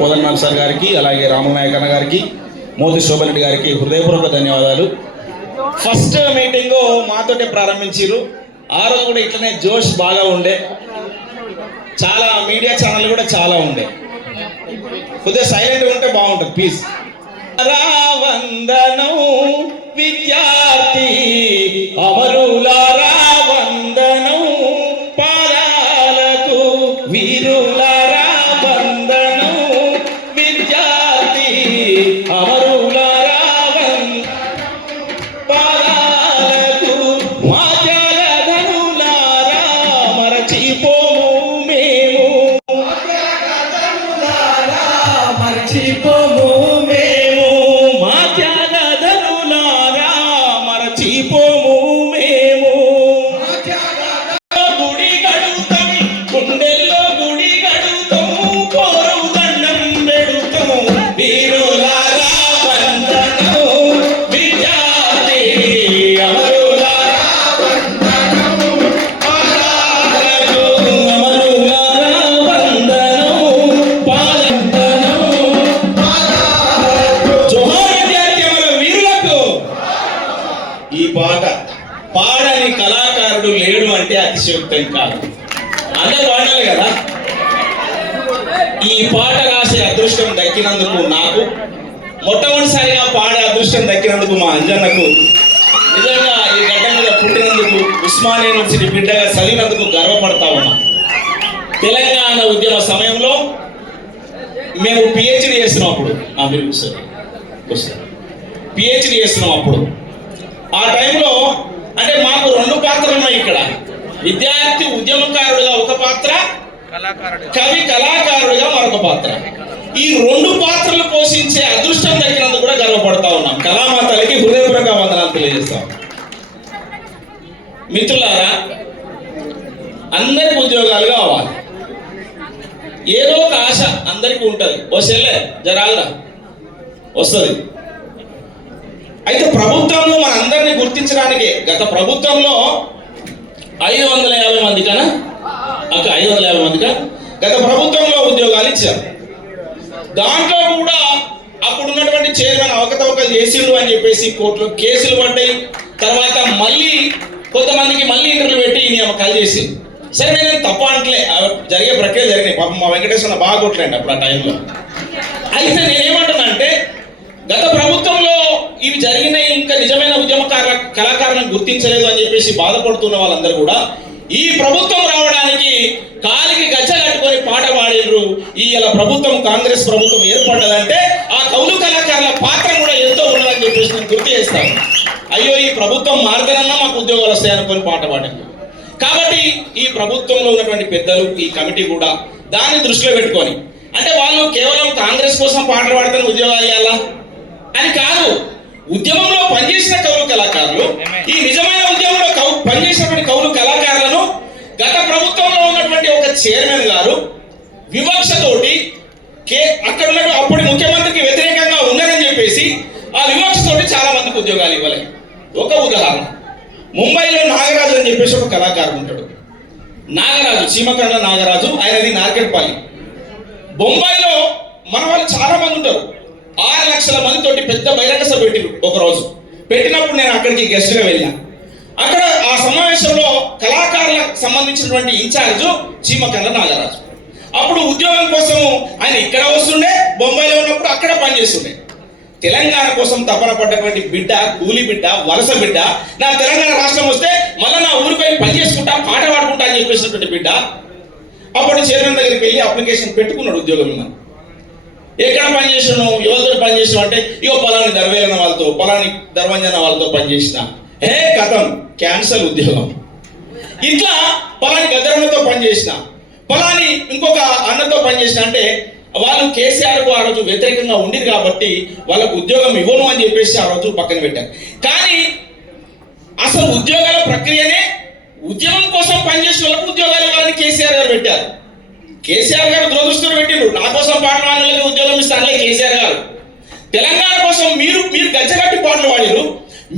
కోదన్నాల్ sir గారికి, అలాగే రామనాయక్ అన్న గారికి, మోతి శోభన్ రెడ్డి గారికి హృదయపూర్వక ధన్యవాదాలు. ఫస్ట్ మీటింగ్ మాతోటే ప్రారంభించారు. ఆ రోజు కూడా ఇట్లనే జోష్ బాగా ఉండే, చాలా మీడియా ఛానల్ కూడా చాలా ఉండే. కొద్దిగా సైలెంట్గా ఉంటే బాగుంటుంది ప్లీజ్. రావందనం విద్యార్థి అమరులారా వందనం, పాదాలకు వీరులారా వందనం, విద్యార్థి అమరులారా పాదాలకు మా త్యాగధనులారా మరచిపోము మేము, మరచిపోము మేము, మా త్యాగధనులారా మరచిపోము మేము. గుడి గడుతాం, గుండెల్లో గుడి గడుతాం, కోరు దండం పెడుతాం, వీరులారా వందనం, విద్యార్థి అమరులారా వందనం, పాదాలకు అమరులారా వందనం, పాదవందనం, జోహార్ విద్యార్థి అమర వీరులకు. ఈ పాట పాడని కళాకారుడు లేడు అంటే అతిశయోక్తం కాదు. అందరూ పాడాలి కదా. ఈ పాట రాసే అదృష్టం దక్కినందుకు నాకు, మొట్టమొదటిసారిగా పాడే అదృష్టం దక్కినందుకు మా అంజన్నకు, నిజంగా ఈ గడ్డ మీద పుట్టినందుకు, ఉస్మానియా యూనివర్సిటీ బిడ్డగా చదివినందుకు గర్వపడతా ఉన్నాం. తెలంగాణ ఉద్యమ సమయంలో మేము పిహెచ్డి చేస్తున్నాం. అప్పుడు మీరు పిహెచ్డి చేస్తున్నాం. అప్పుడు ఆ టైంలో అంటే మాకు రెండు పాత్రలు ఉన్నాయి ఇక్కడ. విద్యార్థి ఉద్యమకారుడిగా ఒక పాత్ర, కవి కళాకారుడిగా మరొక పాత్ర. ఈ రెండు పాత్రలు పోషించే అదృష్టం దక్కినందుకు కూడా గర్వపడతా ఉన్నాం. కళామాతలకి హృదయపూర్వక వందనాలు తెలియజేస్తాం. మిత్రులారా, అందరికి ఉద్యోగాలు కావాలి. ఏదో ఒక ఆశ అందరికీ ఉంటుంది. వస్తేలే జరాలరా వస్తుంది. అయితే ప్రభుత్వంలో మన అందరినీ గుర్తించడానికి గత ప్రభుత్వంలో 550 మంది కన్నా 550 మంది గత ప్రభుత్వంలో ఉద్యోగాలు ఇచ్చారు. దాంట్లో కూడా అప్పుడు ఉన్నటువంటి చైర్మన్ అవకతవకలు చేసిండు అని చెప్పేసి కోర్టులో కేసులు పడ్డాయి. తర్వాత మళ్ళీ కొంతమందికి మళ్ళీ ఇంటర్వ్యూ పెట్టి నియామకాలు చేసింది. సరే, నేను తప్ప అంటలే, జరిగే ప్రక్రియ జరిగినాయి. పాపం మా వెంకటేశ్వర బాగా కొట్టలేండి అప్పుడు ఆ టైంలో. అయితే నేనేమంటున్నానంటే, గత ప్రభుత్వంలో ఇవి జరిగినాయి, ఇంకా నిజమైన కళాకారులను గుర్తించలేదు అని చెప్పేసి బాధపడుతున్న వాళ్ళందరూ కూడా ఈ ప్రభుత్వం రావడానికి కాలికి గజ్జ కట్టుకొని పాట పాడినరు. ఇలా ప్రభుత్వం, కాంగ్రెస్ ప్రభుత్వం ఏర్పడ్డదంటే ఆ కౌలు కళాకారుల పాత్ర కూడా ఎంతో ఉన్నదని చెప్పేసి నేను గుర్తు చేస్తాను. అయ్యో, ఈ ప్రభుత్వం మారితేనన్నా మాకు ఉద్యోగాలు వస్తాయనుకొని పాట పాడారు. కాబట్టి ఈ ప్రభుత్వంలో ఉన్నటువంటి పెద్దలు, ఈ కమిటీ కూడా దాన్ని దృష్టిలో పెట్టుకొని, అంటే వాళ్ళు కేవలం కాంగ్రెస్ కోసం పాటలు పాడితే ఉద్యోగాలు ఇవ్వాలా అని కాదు. ఉద్యమంలో పనిచేసిన కౌలు కళాకారులు, ఈ నిజమైన ఉద్యమంలో పనిచేసినటువంటి కౌలు కళాకారులను గత ప్రభుత్వంలో ఉన్నటువంటి ఒక చైర్మన్ గారు వివక్షతోటి అక్కడ ఉన్న అప్పటి ముఖ్యమంత్రికి వ్యతిరేకంగా ఉన్నారని చెప్పేసి ఆ వివక్షతోటి చాలా మందికి ఉద్యోగాలు ఇవ్వలేదు. ఒక ఉదాహరణ, ముంబైలో నాగరాజు అని చెప్పేసి ఒక కళాకారుడు ఉంటాడు. నాగరాజు, చీమకండ్ల నాగరాజు, ఆయనది నార్కెట్పల్లి. బొంబాయిలో మన వాళ్ళు చాలా మంది ఉంటారు. 6 లక్షల మందితోటి పెద్ద బహిరంగ సభ పెట్టిరు. ఒకరోజు పెట్టినప్పుడు నేను అక్కడికి గెస్ట్గా వెళ్ళినా. అక్కడ ఆ సమావేశంలో కళాకారులకు సంబంధించినటువంటి ఇన్ఛార్జు చీమకండ్ల నాగరాజు. అప్పుడు ఉద్యోగం కోసం ఆయన ఇక్కడ వస్తుండే, బొంబాయిలో ఉన్నప్పుడు అక్కడ పనిచేస్తుండే. తెలంగాణ కోసం తపన పడ్డటువంటి బిడ్డ, కూలి బిడ్డ, వలస బిడ్డ, నా తెలంగాణ రాష్ట్రం వస్తే మళ్ళీ నా ఊరిపై పని చేసుకుంటా, పాట పాడుకుంటా అని చెప్పేసినటువంటి బిడ్డ అప్పుడు చైర్మన్ దగ్గరికి వెళ్ళి అప్లికేషన్ పెట్టుకున్నాడు ఉద్యోగం. ఎక్కడ పనిచేసాను, ఎవరితో పనిచేసాను అంటే, ఇగో పలాని దర్వేలన వాళ్ళతో, పలాని ధర్మంజన వాళ్ళతో పనిచేసిన. కథం క్యాన్సల్ ఉద్యోగం. ఇట్లా పలాని గద్దరన్నతో పనిచేసిన, పలాని ఇంకొక అన్నతో పనిచేసిన. అంటే వాళ్ళు కేసీఆర్కు ఆ రోజు వ్యతిరేకంగా ఉండింది కాబట్టి వాళ్ళకు ఉద్యోగం ఇవ్వను అని చెప్పేసి ఆ రోజు పక్కన పెట్టారు. కానీ అసలు ఉద్యోగాల ప్రక్రియనే ఉద్యమం కోసం పనిచేసిన వాళ్ళకు ఉద్యోగాలు ఇవ్వాలని కేసీఆర్ గారు పెట్టారు. కేసీఆర్ గారు దురదృష్టం పెట్టిండ్రు. నా కోసం పాటలు పాడిన ఉద్యోగం ఇస్తానులే కేసీఆర్ గారు. తెలంగాణ కోసం మీరు గజ్జగట్టి పాటలు పాడిరు,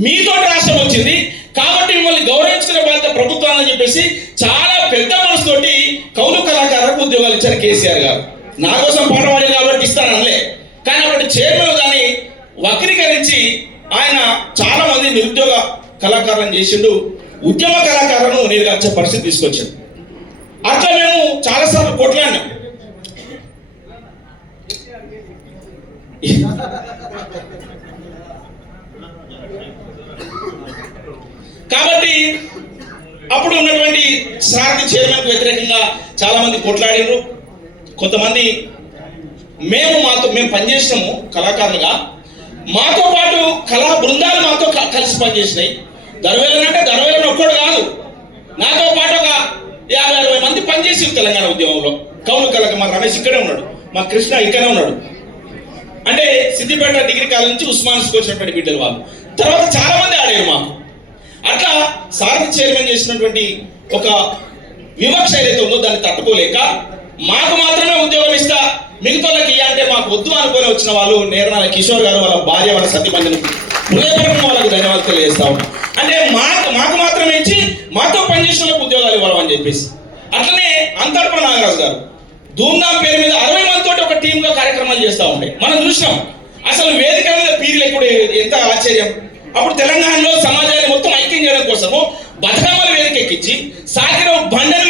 మీతో రాష్ట్రం వచ్చింది కాబట్టి మిమ్మల్ని గౌరవించుకునే బాధ్యత ప్రభుత్వాన్ని చెప్పేసి చాలా పెద్ద మనసుతోటి కౌలు కళాకారులకు ఉద్యోగాలు ఇచ్చారు కేసీఆర్ గారు. నా కోసం పాట పాడారు కాబట్టి ఉన్నటువంటి చైర్మన్ దాన్ని వక్రీకరించి ఆయన చాలా మంది నిరుద్యోగ కళాకారులను చేసిండు, ఉద్యమ కళాకారులను నీరుగార్చే పరిస్థితి తీసుకొచ్చాడు. అట్లా మేము చాలాసార్లు కొట్లాడినాం. కాబట్టి అప్పుడు ఉన్నటువంటి సారథి చైర్మన్కు వ్యతిరేకంగా చాలా మంది కొట్లాడినారు. కొంతమంది మేము పనిచేసినాము కళాకారులుగా, మాతో పాటు కళా బృందాలు మాతో కలిసి పనిచేసినాయి. దర్వేలను ఒక్కడు కాదు, నాతో పాటు ఒక 50-60 మంది పనిచేసి తెలంగాణ ఉద్యమంలో కౌలు కళకు. మా రమేష్ ఇక్కడే ఉన్నాడు, మా కృష్ణ ఇక్కడే ఉన్నాడు. అంటే సిద్దిపేట డిగ్రీ కాలేజ్ నుంచి ఉస్మాన్స్కి వచ్చినటువంటి బిడ్డలు వాళ్ళు. తర్వాత చాలా మంది ఆడారు మాకు. అట్లా సారథి చైర్మన్ చేసినటువంటి ఒక వివక్ష ఏదైతే ఉందో దాన్ని తట్టుకోలేక మాకు మాత్రమే ఉద్యోగం ఇస్తా, మిగతా అంటే మాకు వద్దు అనుకొని వచ్చిన వాళ్ళు నేర్నాల కిషోర్ గారు, వాళ్ళ భార్య, వాళ్ళ సతీమణిని హృదయపూర్వకంగా వాళ్ళకు ధన్యవాదాలు తెలియజేస్తా ఉన్నాం. అంటే మాకు మాత్రమే ఇచ్చి మాతో పనిచేసిన వాళ్ళకి ఉద్యోగాలు ఇవ్వాలని చెప్పేసి. అట్లనే అంతర్పణ నాగరాజు గారు ధూమ్ధాం పేరు మీద 60 మందితో ఒక టీమ్గా కార్యక్రమాలు చేస్తూ ఉంటాయి. మనం చూసినాం. అసలు వేదిక మీద పీర్లు ఎక్కువ, ఎంత ఆశ్చర్యం. అప్పుడు తెలంగాణలో సమాజాన్ని మొత్తం ఐక్యం చేయడం కోసము బతుకమ్మల వేదిక ఎక్కించి సాకిలో బండల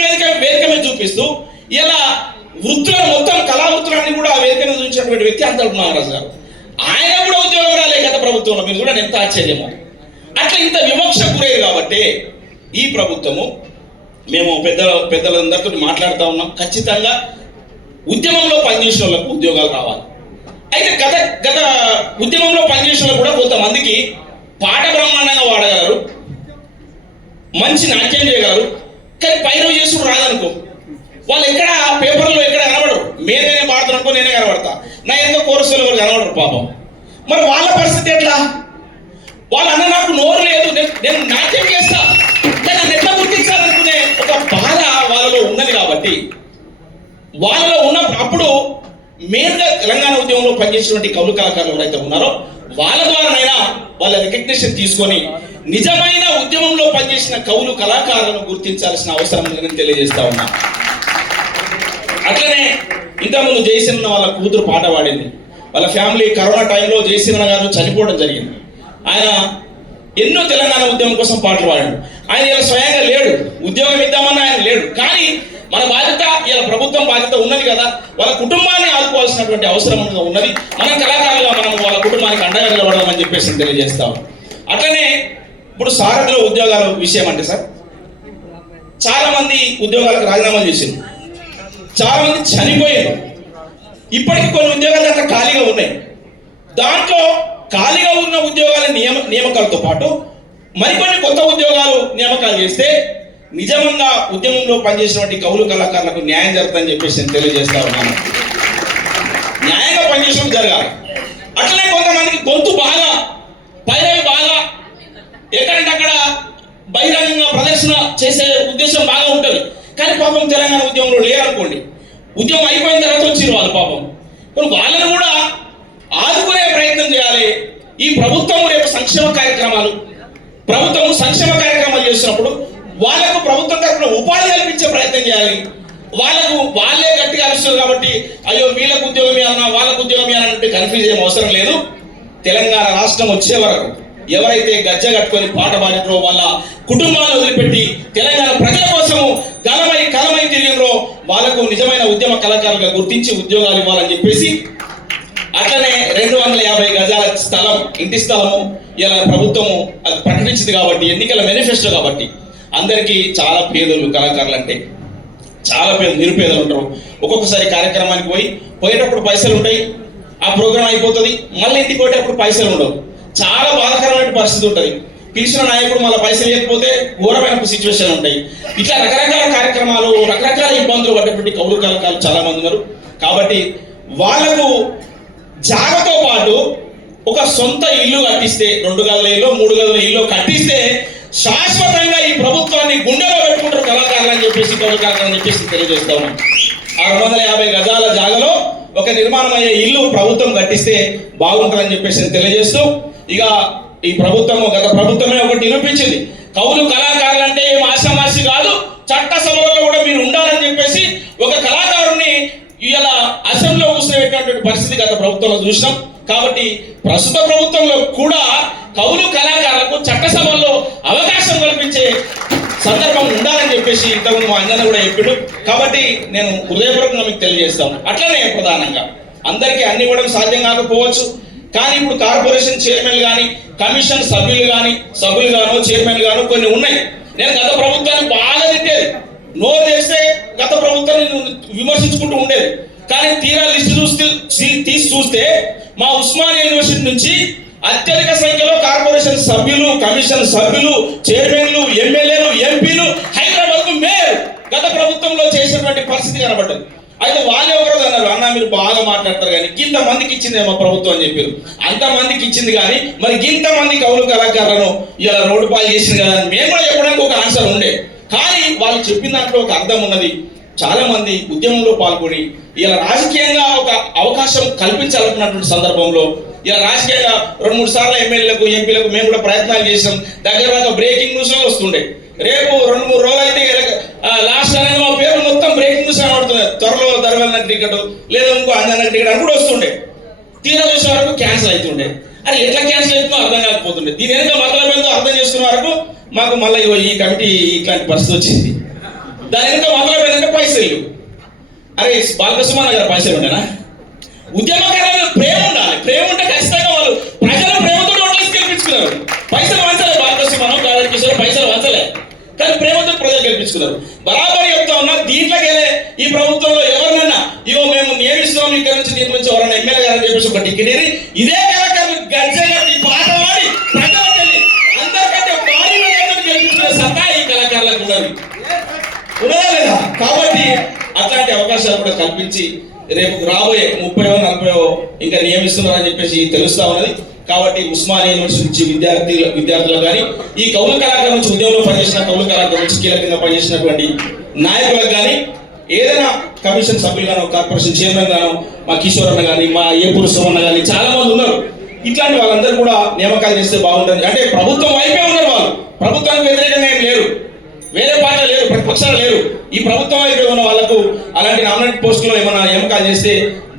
వేదిక మీద చూపిస్తూ ఇలా వృత్తులను మొత్తం కళా వృత్తులన్నీ కూడా ఆ వేదిక మీద చూపించినటువంటి వ్యక్తి అంతర్పణ నాగరాజు గారు. ఆయన కూడా ఉద్యోగం రాలే గత ప్రభుత్వంలో. మీరు చూడండి ఎంత ఆశ్చర్యమో. అట్లా ఇంత వివక్ష గురయ్యారు కాబట్టి ఈ ప్రభుత్వము, మేము పెద్దలందరితో మాట్లాడుతూ ఉన్నాం, ఖచ్చితంగా ఉద్యమంలో పనిచేసిన వాళ్ళకు ఉద్యోగాలు రావాలి. అయితే గత ఉద్యమంలో పనిచేసిన వాళ్ళు కూడా కొంతమందికి పాట బ్రహ్మాండంగా వాడగలరు, మంచి నాట్యం చేయగలరు, కానీ పైరవి చేసుకుని రాదనుకో, వాళ్ళు ఎక్కడ పేపర్లో ఎక్కడ కనబడరు. నేనే పాడుతున్ననుకో, నేనే కనబడతా, నా ఎంతో కోరసులు ఎవరు కనబడరు పాపం. మరి వాళ్ళ పరిస్థితి ఎట్లా? వాళ్ళన్న నాకు నోరు లేదు, నేను నాట్యం చేస్తా, కానీ నన్ను ఎట్లా గుర్తించాలనుకునే ఒక బాధ వాళ్ళలో ఉన్నది. కాబట్టి వాళ్ళలో అప్పుడు మెయిన్గా తెలంగాణ ఉద్యమంలో పనిచేసినటువంటి కౌలు కళాకారులు ఎవరైతే ఉన్నారో వాళ్ళ ద్వారానైనా వాళ్ళ రికగ్నిషన్ తీసుకొని నిజమైన ఉద్యమంలో పనిచేసిన కౌలు కళాకారులను గుర్తించాల్సిన అవసరం ఉందని తెలియజేస్తా ఉన్నా. అట్లనే ఇంతకుముందు జయసేన వాళ్ళ కూతురు పాట పాడింది. వాళ్ళ ఫ్యామిలీ కరోనా టైంలో జయసేన గారు చనిపోవడం జరిగింది. ఆయన ఎన్నో తెలంగాణ ఉద్యమం కోసం పాటలు పాడాడు. ఆయన ఇలా స్వయంగా లేడు, ఉద్యోగం ఇద్దామని ఆయన లేడు. కానీ మన బాధ్యత, ఇలా ప్రభుత్వం బాధ్యత ఉన్నది కదా, వాళ్ళ కుటుంబాన్ని ఆదుకోవాల్సినటువంటి అవసరం ఉన్నది. మనం కళాకారులుగా మనం వాళ్ళ కుటుంబానికి అండగా నిలబడదామని చెప్పేసి తెలియజేస్తాం. అట్లనే ఇప్పుడు సారథిలో ఉద్యోగాల విషయం అంటే సార్, చాలా మంది ఉద్యోగాలకు రాజీనామాలు చేశారు, చాలా మంది చనిపోయారు. ఇప్పటికీ కొన్ని ఉద్యోగాలు అక్కడ ఖాళీగా ఉన్నాయి. దాంట్లో ఖాళీగా ఉన్న ఉద్యోగాల నియామకాలతో పాటు మరికొన్ని కొత్త ఉద్యోగాలు నియామకాలు చేస్తే నిజంగా ఉద్యమంలో పనిచేసినటువంటి కౌలు కళాకారులకు న్యాయం జరుగుతుందని చెప్పేసి తెలియజేస్తా ఉన్నాను. న్యాయంగా పనిచేయడం జరగాలి. అట్లనే కొంతమందికి గొంతు బాగా, పైరవి బాగా, ఎక్కడంటే అక్కడ బహిరంగంగా ప్రదర్శన చేసే ఉద్దేశం బాగా ఉంటుంది. కానీ పాపం తెలంగాణ ఉద్యమంలో లేరనుకోండి, ఉద్యమం అయిపోయిన తర్వాత వచ్చిరు వాళ్ళు పాపం. వాళ్ళని కూడా ఆదుకునే ప్రయత్నం చేయాలి. ఈ ప్రభుత్వం రేపు సంక్షేమ కార్యక్రమాలు చేస్తున్నప్పుడు వాళ్ళకు ప్రభుత్వం తరఫున ఉపాధి కల్పించే ప్రయత్నం చేయాలి. వాళ్ళే గట్టిగా అరుస్తారు కాబట్టి అయ్యో వీళ్ళకు ఉద్యోగం ఇవ్వాలన్నా వాళ్ళకు ఉద్యోగం ఇవ్వాలంటే కన్ఫ్యూజ్ ఏం అవసరం లేదు. తెలంగాణ రాష్ట్రం వచ్చే వరకు ఎవరైతే గజ్జ కట్టుకొని పాట పాడినరో, వాళ్ళ కుటుంబాలను వదిలిపెట్టి తెలంగాణ ప్రజల కోసము కలమై తిరిగినరో వాళ్ళకు నిజమైన ఉద్యమ కళాకారులుగా గుర్తించి ఉద్యోగాలు ఇవ్వాలని చెప్పేసి, అట్లనే 250 గజాల స్థలం, ఇంటి స్థలము ఇలా ప్రభుత్వము అది ప్రకటించింది కాబట్టి, ఎన్నికల మేనిఫెస్టో కాబట్టి అందరికీ చాలా పేదలు కళాకారులు అంటే చాలా నిరుపేదలు ఉంటారు. ఒక్కొక్కసారి కార్యక్రమానికి పోయేటప్పుడు పైసలు ఉంటాయి, ఆ ప్రోగ్రాం అయిపోతుంది, మళ్ళీ ఇంటికి పోయేటప్పుడు పైసలు ఉండవు. చాలా బాధాకరమైన పరిస్థితి ఉంటుంది. పిలిచిన నాయకుడు మళ్ళీ పైసలు ఇవ్వకపోతే ఘోరమైన సిచ్యువేషన్ ఉంటాయి. ఇట్లా రకరకాల కార్యక్రమాలు, రకరకాల ఇబ్బందులు పడ్డటువంటి కౌలు కళాకారులు చాలా మంది ఉన్నారు. కాబట్టి వాళ్లకు జాగతో పాటు ఒక సొంత ఇల్లు కట్టిస్తే, 2 గదుల ఇల్లు 3 గదుల ఇల్లు కట్టిస్తే శాశ్వతంగా ఈ ప్రభుత్వాన్ని గుండెలో పెట్టుకుంటారు కళాకారులు అని చెప్పేసి, కౌలు కళాకారులు అని చెప్పేసి తెలియజేస్తా ఉన్నాం. 650 గజాల జాగలో ఒక నిర్మాణం అయ్యే ఇల్లు ప్రభుత్వం కట్టిస్తే బాగుంటుందని చెప్పేసి తెలియజేస్తూ, ఇక ఈ ప్రభుత్వము గత ప్రభుత్వమే ఒకటి నిరూపించింది, కౌలు కళాకారులు అంటే ఏం ఆశామాషి కాదు, చట్ట సభలలో కూడా మీరు ఉండాలని చెప్పేసి ఒక కళాకారుణ్ణి ఇలా అసెంబ్లీలో కూర్చోబెట్టినటువంటి పరిస్థితి గత ప్రభుత్వంలో చూసినాం. కాబట్టి ప్రస్తుత ప్రభుత్వంలో కూడా కవులు కళాకారులకు చట్టసభల్లో అవకాశం కల్పించే సందర్భం ఉండాలని చెప్పేసి ఇంతకుముందు మా అంజన కూడా చెప్పాడు. కాబట్టి నేను హృదయపూర్వకంగా మీకు తెలియజేస్తాను. అట్లనే ప్రధానంగా అందరికీ అన్ని ఇవ్వడం సాధ్యం కాకపోవచ్చు, కానీ ఇప్పుడు కార్పొరేషన్ చైర్మన్ కానీ కమిషన్ సభ్యులు గాను చైర్మన్ గాను కొన్ని ఉన్నాయి. నేను గత ప్రభుత్వాన్ని బాగా తిట్టేది, నోరు తెస్తే గత ప్రభుత్వాన్ని విమర్శించుకుంటూ ఉండేది. కానీ తీరా లిస్టు తీసి చూస్తే మా ఉస్మానియా యూనివర్సిటీ నుంచి అత్యధిక సంఖ్యలో కార్పొరేషన్ సభ్యులు, కమిషన్ సభ్యులు, చైర్మన్లు, ఎమ్మెల్యేలు, ఎంపీలు, హైదరాబాద్ కు మేయర్ గత ప్రభుత్వంలో చేసినటువంటి పరిస్థితి కనబడ్డది. అయితే వాళ్ళు ఎవరో అన్నారు, అన్న మీరు బాగా మాట్లాడతారు కానీ ఇంత మందికి ఇచ్చింది మా ప్రభుత్వం అని చెప్పారు. అంతమందికి ఇచ్చింది కానీ మరి ఇంత మంది కవులు కళాకారులను ఇలా రోడ్డు పాలు చేసింది కదా అని మేము కూడా చెప్పడానికి ఒక ఆన్సర్ ఉండే. కానీ వాళ్ళు చెప్పిన దాంట్లో ఒక అర్థం ఉన్నది. చాలా మంది ఉద్యమంలో పాల్గొని ఇలా రాజకీయంగా ఒక అవకాశం కల్పించాలనుకున్నటువంటి సందర్భంలో ఇలా రాజకీయంగా 2-3 సార్లు ఎమ్మెల్యేలకు, ఎంపీలకు మేము కూడా ప్రయత్నాలు చేసాం. దగ్గర బ్రేకింగ్ న్యూస్ వస్తుండే. రేపు 2-3 రోజులు అయితే లాస్ట్ అనేది మా పేరు మొత్తం బ్రేకింగ్ న్యూస్ కనబడుతుంది. త్వరలో దర్వెల్ టికెట్ లేదా ఇంకో అంజన టికెట్ అని కూడా వస్తుండే. తీరా చూసే వరకు క్యాన్సిల్ అవుతుండే. అది ఎట్లా క్యాన్సిల్ అవుతుందో అర్థం కాకపోతుండే. దీని వెనుక మతలబ్ ఏందో అర్థం చేసుకున్న వరకు మాకు మళ్ళీ ఈ కమిటీ ఇట్లాంటి పరిస్థితి వచ్చింది. దాని వెనుక మతలబ్ ఏంటంటే పైసలు. అరే బాలకృష్ణ గారు పైసలు ఉండేనా? ఉద్యమకారుల ప్రేమ ఉండాలి. ప్రేమ ఉంటే ఖచ్చితంగా వాళ్ళు ప్రజల ప్రేమతో ఓట్లేసి గెలిపించుకున్నారు. పైసలు వంచలే బాలకృష్ణ గారు, పైసలు వంచలే, కానీ ప్రేమతో ప్రజలు గెలిపించుకున్నారు. బరాబరి చెప్తా ఉన్నా. దీంట్లోకెళ్ళే ఈ ప్రభుత్వంలో ఎవరినైనా ఇవో మేము నియమిస్తున్నాం ఇక్కడ నుంచి దీంట్లో నుంచి ఎవరైనా ఎమ్మెల్యే గారని చెప్పేసి ఒక టికెట్ ఇదే కళాకారులు గర్జగా ఈ పాట పాడి ప్రజలకు వెళ్ళి అందరికంటే భారీ గెలిపించుకునే సత్తా ఈ కళాకారులకు ఉన్నది, ఉన్నదా లేదా? కాబట్టి అట్లాంటి అవకాశాలు కూడా కల్పించి రేపు రాబోయే 30-వ 40-వ ఇంకా నియమిస్తున్నారని చెప్పేసి తెలుస్తా ఉన్నది. కాబట్టి ఉస్మానియా యూనివర్సిటీ నుంచి విద్యార్థులు కానీ ఈ కౌలు కళాకారుల నుంచి ఉద్యమంలో పనిచేసిన కౌలు కళాకారుల నుంచి కీలకంగా పనిచేసినటువంటి నాయకులకు కానీ ఏదైనా కమిషన్ సభ్యులు గానో కార్పొరేషన్ చైర్మన్ గానో మా కిషోర్ అన్న కానీ మా ఏపూరు సోమన్న కానీ చాలా మంది ఉన్నారు. ఇట్లాంటి వాళ్ళందరూ కూడా నియామకాలు చేస్తే బాగుంటుంది. అంటే ప్రభుత్వం వైపే ఉన్నారు వాళ్ళు, ప్రభుత్వానికి వ్యతిరేకంగా ఏం లేరు, వేరే పార్టీ లేరు, ప్రతిపక్షాలు లేరు. ఈ ప్రభుత్వం వైపే ఉన్న వాళ్ళకు అలాంటి నామినేట్ పోస్టులో ఏమైనా నియామకాలు చేస్తే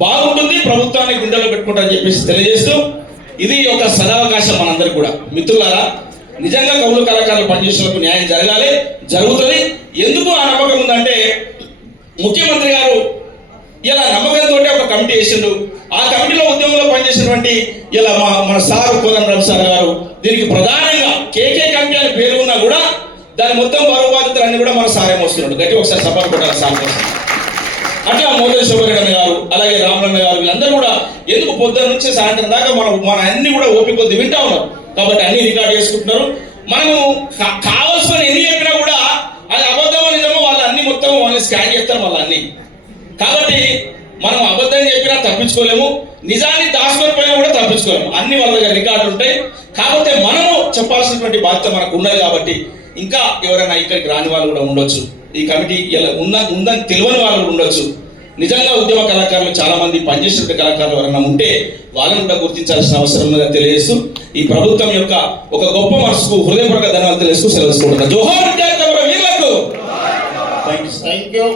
బాగుంటుంది, ప్రభుత్వాన్ని గుండెలో పెట్టుకుంటారని చెప్పేసి తెలియజేస్తూ ఇది ఒక సదావకాశం మనందరికీ కూడా. మిత్రులారా, నిజంగా కవులు కళాకారులు పనిచేసేందుకు న్యాయం జరగాలి, జరుగుతుంది. ఎందుకు ఆ నమ్మకం ఉందంటే ముఖ్యమంత్రి గారు ఇలా నమ్మకంతో ఒక కమిటీ వేసిండు. ఆ కమిటీలో ఉద్యమంలో పనిచేసినటువంటి ఇలా మన సార్ కోదండరామ్ సార్ గారు దీనికి ప్రధానంగా కేకే కమిటీ అని పేరు ఉన్నా కూడా దాని మొత్తం బరువు బాధ్యతలు అన్ని కూడా మన సారే మోస్తున్నాడు. గట్టి ఒకసారి సభ కొట్టాలి సార్ కోసం. అట్లా మోదీ శోభరెడ్డి గారు అలాగే రామలన్న గారు వీళ్ళందరూ కూడా ఎందుకు పొద్దున్న నుంచి సాయంత్రం దాకా మన అన్ని కూడా ఓపిక కొద్ది వింటా ఉన్నారు. కాబట్టి అన్ని రికార్డ్ చేసుకుంటున్నారు. మనము కావాల్సిన ఎన్ని చెప్పినా కూడా అది అబద్ధమో నిజమో వాళ్ళు అన్ని మొత్తం వాళ్ళని స్కాన్ చేస్తారు మళ్ళీ అన్ని. కాబట్టి మనం అబద్ధం చెప్పినా తప్పించుకోలేము, నిజాన్ని దాచుకొని పోయినా కూడా తప్పించుకోలేము. అన్ని వాళ్ళ దగ్గర రికార్డులు ఉంటాయి. కాకపోతే మనము చెప్పాల్సినటువంటి బాధ్యత మనకు ఉన్నది. కాబట్టి ఇంకా ఎవరైనా ఇక్కడికి రాని వాళ్ళు కూడా ఉండొచ్చు, ఈ కమిటీ ఇలా ఉందని తెలియని వాళ్ళు ఉండొచ్చు. నిజంగా ఉద్యమ కళాకారులు చాలా మంది పనిచేసిన కళాకారులు ఎవరైనా ఉంటే వాళ్ళని కూడా గుర్తించాల్సిన అవసరం ఉందని తెలియజేస్తూ ఈ ప్రభుత్వం యొక్క ఒక గొప్ప మనసుకు హృదయపూర్వక ధన్యవాదాలు తెలియజేస్తూ సెలవు తీసుకుంటున్నాను. జోహార్ విద్యార్థి వీరులకు. Thank you.